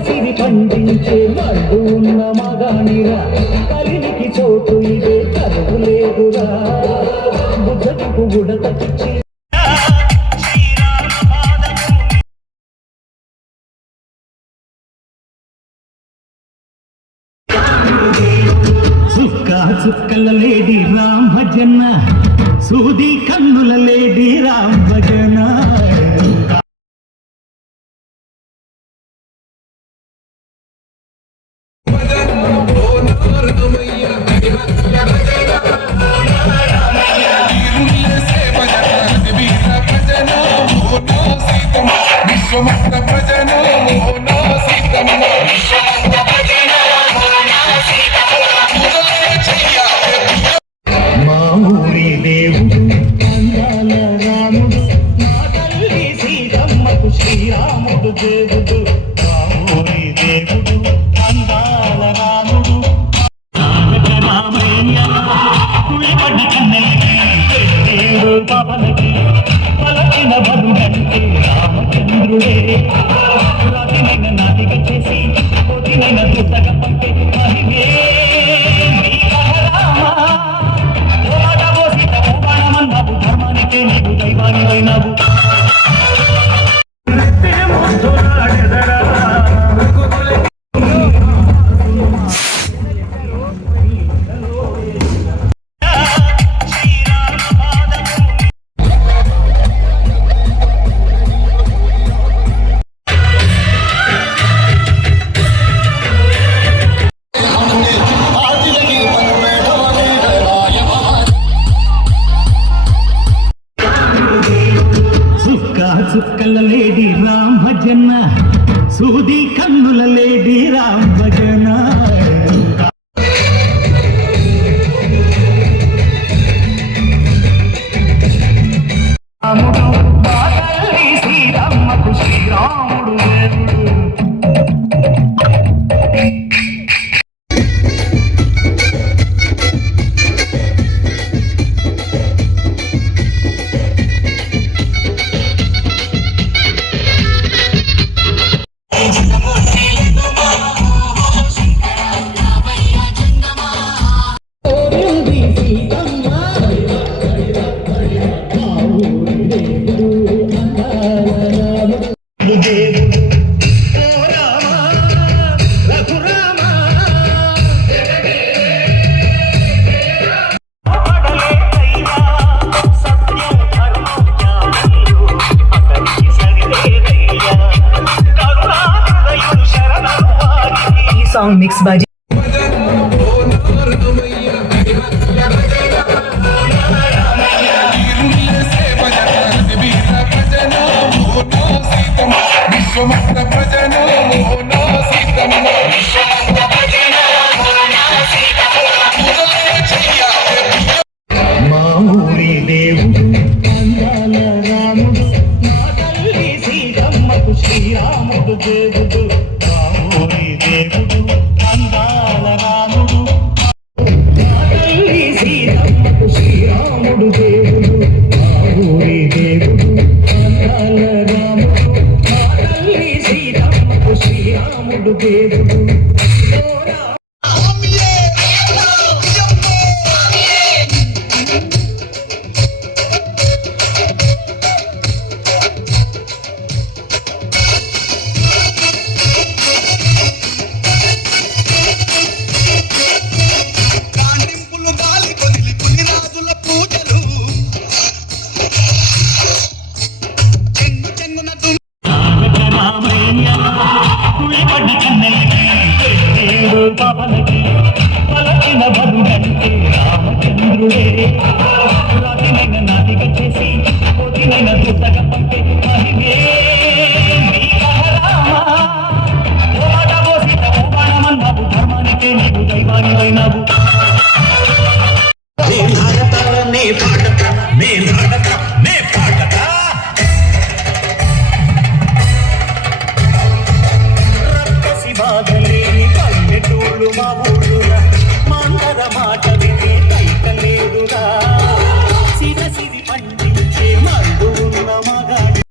సిరి పండించే వాళ్ళు ఉన్న మగానిరా కలినికి చోటు ఇదే కరువు లేదురా బుద్ధకు గుడతకిచ్చి చుక్కల లేడి రామ్ భజన సూది కన్నుల లేడి రామ్ భజన శ్రీరాముడు దేవుడు రామోరి దేవుడు అందాల రాముడు రామయ్య కుళిపడి కన్నయ్య పవనకి పలకిన బరుడంటే రామచంద్రుడే రాతినైన నాటిక చేసి కొద్దినైన దుట్టగా పంపే మహిమే బాణమన్నావు ధర్మానికే నీవు దైవాని అయినావు చుక్కల లేడి రామ్ భజన సూది కన్నుల లేడి రామ్ భజన రాముడు బాలల్లి శ్రీరామకు శ్రీరాముడు దేవుడు Song mixed by మా ఊరి దేవుడు అందాల రాముడు మా తల్లి సీతమ్మకు శ్రీరాముడు దేవుడు మా ఊరి దేవుడు అందాల రాముడు మా తల్లి సీతమ్మకు శ్రీరాముడు దేవుడు మా ఊరి దేవుడు అందాల రాముడు మా తల్లి సీతమ్మకు శ్రీరాముడు దేవుడు పలకిన బరుడంటే రామచంద్రుడే రాతినైన నాటిక చేసి కొద్దినైన దుట్టగా పంపే మహిమే బాణమన్నావు ధర్మానికే నీవు దైవాని అయినావు మా ఊళ్ళురా మందర మాట విని కైకలేదురా సిరి పండించే మందు ఉన్న మగాడి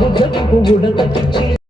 బుద్ధకు ఉడత పిచ్చి